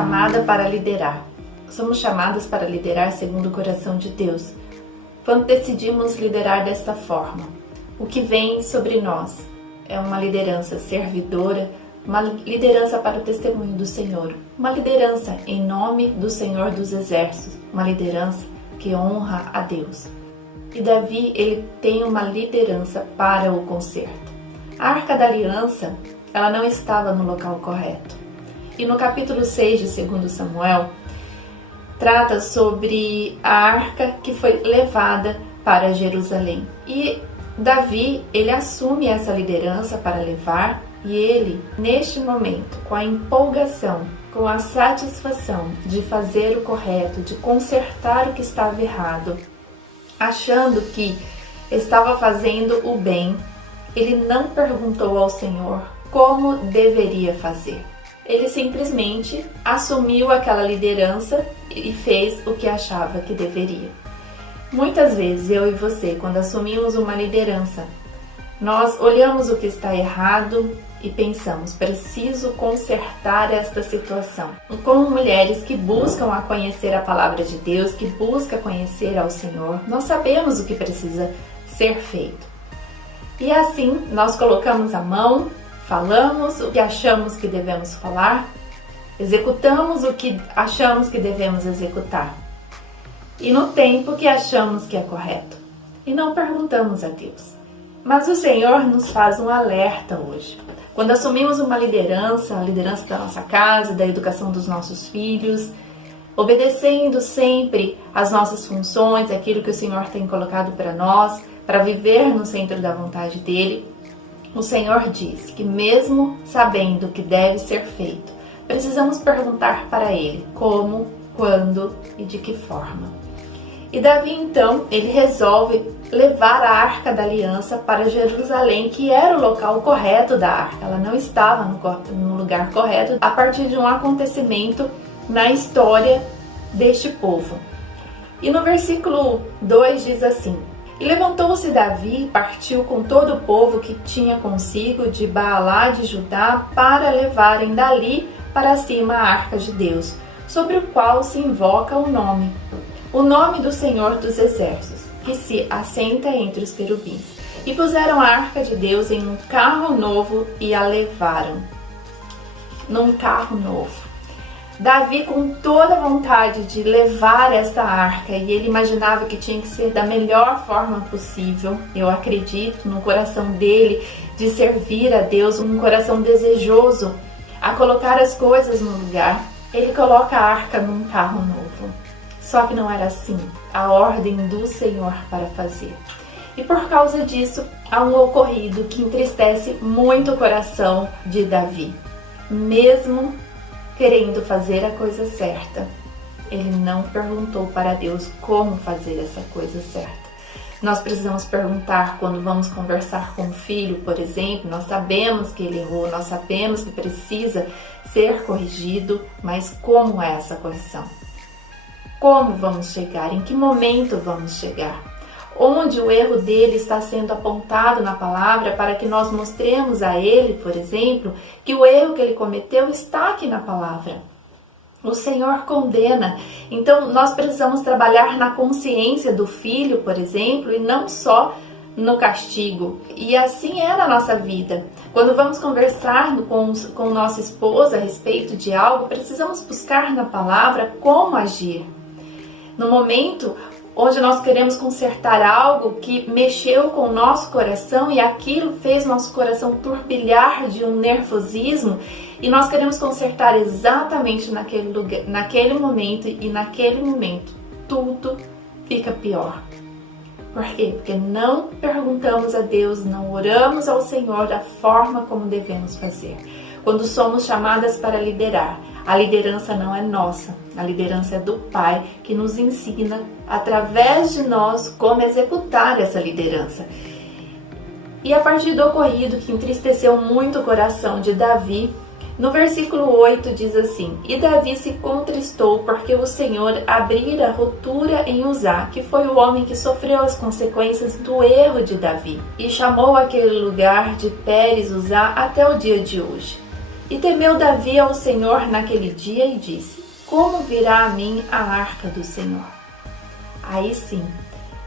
chamada para liderar. Somos chamadas para liderar segundo o coração de Deus. Quando decidimos liderar desta forma, o que vem sobre nós é uma liderança servidora, uma liderança para o testemunho do Senhor, uma liderança em nome do Senhor dos Exércitos, uma liderança que honra a Deus. E Davi, ele tem uma liderança para o conserto. A Arca da Aliança, ela não estava no local correto. E no capítulo 6 de 2 Samuel, trata sobre a arca que foi levada para Jerusalém. E Davi, ele assume essa liderança para levar, e ele, neste momento, com a empolgação, com a satisfação de fazer o correto, de consertar o que estava errado, achando que estava fazendo o bem, ele não perguntou ao Senhor como deveria fazer. Ele simplesmente assumiu aquela liderança e fez o que achava que deveria. Muitas vezes, eu e você, quando assumimos uma liderança, nós olhamos o que está errado e pensamos, preciso consertar esta situação. Como mulheres que buscam a conhecer a palavra de Deus, que buscam conhecer ao Senhor, nós sabemos o que precisa ser feito. E assim, nós colocamos a mão, falamos o que achamos que devemos falar, executamos o que achamos que devemos executar. E no tempo que achamos que é correto. E não perguntamos a Deus. Mas o Senhor nos faz um alerta hoje. Quando assumimos uma liderança, a liderança da nossa casa, da educação dos nossos filhos, obedecendo sempre as nossas funções, aquilo que o Senhor tem colocado para nós, para viver no centro da vontade dEle, o Senhor diz que mesmo sabendo o que deve ser feito, precisamos perguntar para Ele como, quando e de que forma. E Davi, então, ele resolve levar a Arca da Aliança para Jerusalém, que era o local correto da arca. Ela não estava no lugar correto a partir de um acontecimento na história deste povo. E no versículo 2 diz assim: E levantou-se Davi e partiu com todo o povo que tinha consigo de Baalá de Judá para levarem dali para cima a Arca de Deus, sobre o qual se invoca o nome do Senhor dos Exércitos, que se assenta entre os querubins. E puseram a Arca de Deus em um carro novo e a levaram. Num carro novo. Davi, com toda a vontade de levar esta arca, e ele imaginava que tinha que ser da melhor forma possível, eu acredito, no coração dele, de servir a Deus, um coração desejoso a colocar as coisas no lugar, ele coloca a arca num carro novo. Só que não era assim a ordem do Senhor para fazer. E por causa disso, há um ocorrido que entristece muito o coração de Davi. Mesmo querendo fazer a coisa certa, ele não perguntou para Deus como fazer essa coisa certa. Nós precisamos perguntar quando vamos conversar com o filho, por exemplo, nós sabemos que ele errou, nós sabemos que precisa ser corrigido, mas como é essa correção? Como vamos chegar? Em que momento vamos chegar? Onde o erro dele está sendo apontado na palavra para que nós mostremos a ele, por exemplo, que o erro que ele cometeu está aqui na palavra. O Senhor condena. Então, nós precisamos trabalhar na consciência do filho, por exemplo, e não só no castigo. E assim é na nossa vida. Quando vamos conversar com nossa esposa a respeito de algo, precisamos buscar na palavra como agir. No momento onde nós queremos consertar algo que mexeu com o nosso coração e aquilo fez nosso coração turbilhar de um nervosismo e nós queremos consertar exatamente naquele lugar, naquele momento e naquele momento tudo fica pior. Por quê? Porque não perguntamos a Deus, não oramos ao Senhor da forma como devemos fazer. Quando somos chamadas para liderar, a liderança não é nossa, a liderança é do Pai que nos ensina através de nós como executar essa liderança. E a partir do ocorrido que entristeceu muito o coração de Davi, no versículo 8 diz assim: E Davi se contristou porque o Senhor abrira ruptura em Uzá, que foi o homem que sofreu as consequências do erro de Davi, e chamou aquele lugar de Pérez Uzá até o dia de hoje. E temeu Davi ao Senhor naquele dia e disse: como virá a mim a arca do Senhor? Aí sim,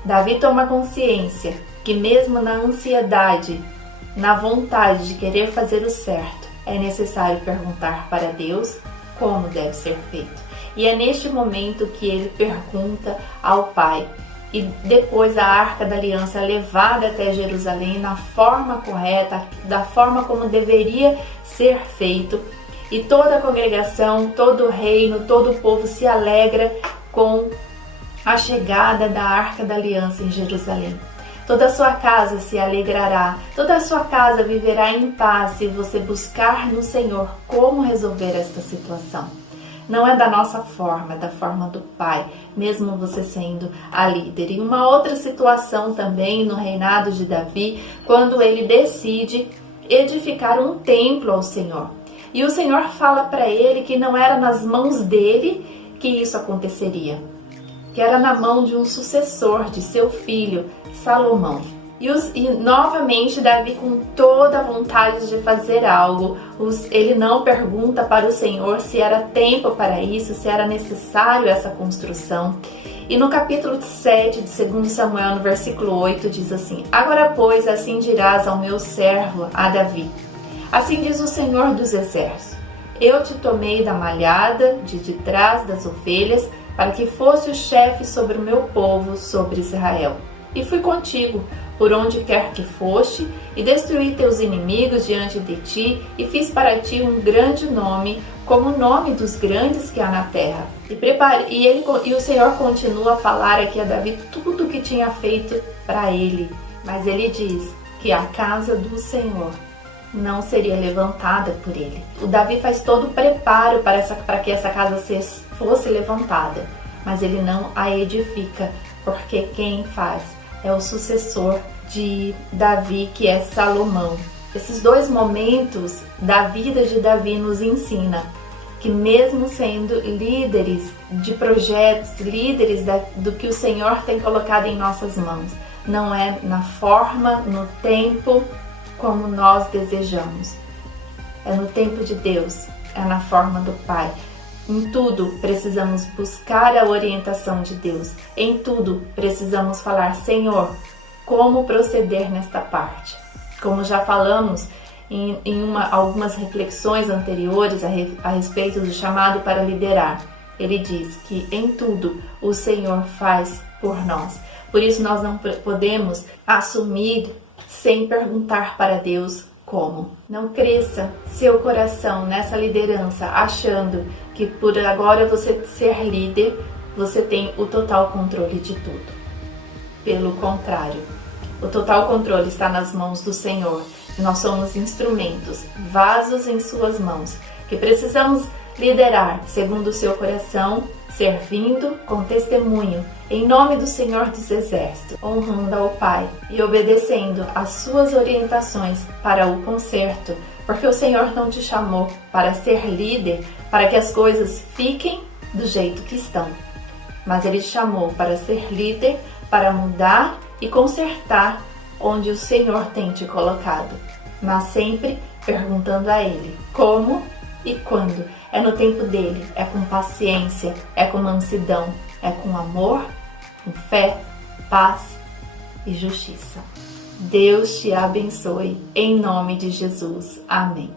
Davi toma consciência que mesmo na ansiedade, na vontade de querer fazer o certo, é necessário perguntar para Deus como deve ser feito. E é neste momento que ele pergunta ao Pai. E depois a Arca da Aliança é levada até Jerusalém na forma correta, da forma como deveria ser feito. E toda a congregação, todo o reino, todo o povo se alegra com a chegada da Arca da Aliança em Jerusalém. Toda a sua casa se alegrará, toda a sua casa viverá em paz se você buscar no Senhor como resolver esta situação. Não é da nossa forma, é da forma do Pai, mesmo você sendo a líder. E uma outra situação também no reinado de Davi, quando ele decide edificar um templo ao Senhor. E o Senhor fala para ele que não era nas mãos dele que isso aconteceria, que era na mão de um sucessor, de seu filho, Salomão. E novamente Davi, com toda a vontade de fazer algo, ele não pergunta para o Senhor se era tempo para isso, se era necessário essa construção. E no capítulo 7 de 2 Samuel, no versículo 8, diz assim: agora, pois, assim dirás ao meu servo, a Davi: assim diz o Senhor dos Exércitos, eu te tomei da malhada de trás das ovelhas, para que fosse o chefe sobre o meu povo, sobre Israel. E fui contigo, por onde quer que foste, e destruí teus inimigos diante de ti, e fiz para ti um grande nome, como o nome dos grandes que há na terra. E o Senhor continua a falar aqui a Davi tudo o que tinha feito para ele. Mas ele diz que a casa do Senhor não seria levantada por ele. O Davi faz todo o preparo para que essa casa fosse levantada, mas ele não a edifica, porque quem faz é o sucessor de Davi, que é Salomão. Esses dois momentos da vida de Davi nos ensina que mesmo sendo líderes de projetos, líderes do que o Senhor tem colocado em nossas mãos, não é na forma, no tempo como nós desejamos. É no tempo de Deus, é na forma do Pai. Em tudo precisamos buscar a orientação de Deus. Em tudo precisamos falar: Senhor, como proceder nesta parte? Como já falamos em algumas reflexões anteriores a respeito do chamado para liderar, ele diz que em tudo o Senhor faz por nós. Por isso nós não podemos assumir sem perguntar para Deus como. Não cresça seu coração nessa liderança achando que por agora você ser líder, você tem o total controle de tudo. Pelo contrário, o total controle está nas mãos do Senhor. Nós somos instrumentos, vasos em suas mãos, que precisamos liderar segundo o seu coração, servindo com testemunho, em nome do Senhor dos Exércitos, honrando ao Pai e obedecendo às suas orientações para o conserto, porque o Senhor não te chamou para ser líder, para que as coisas fiquem do jeito que estão, mas Ele te chamou para ser líder, para mudar e consertar onde o Senhor tem te colocado, mas sempre perguntando a Ele como e quando. É no tempo dele, é com paciência, é com mansidão, é com amor, com fé, paz e justiça. Deus te abençoe, em nome de Jesus. Amém.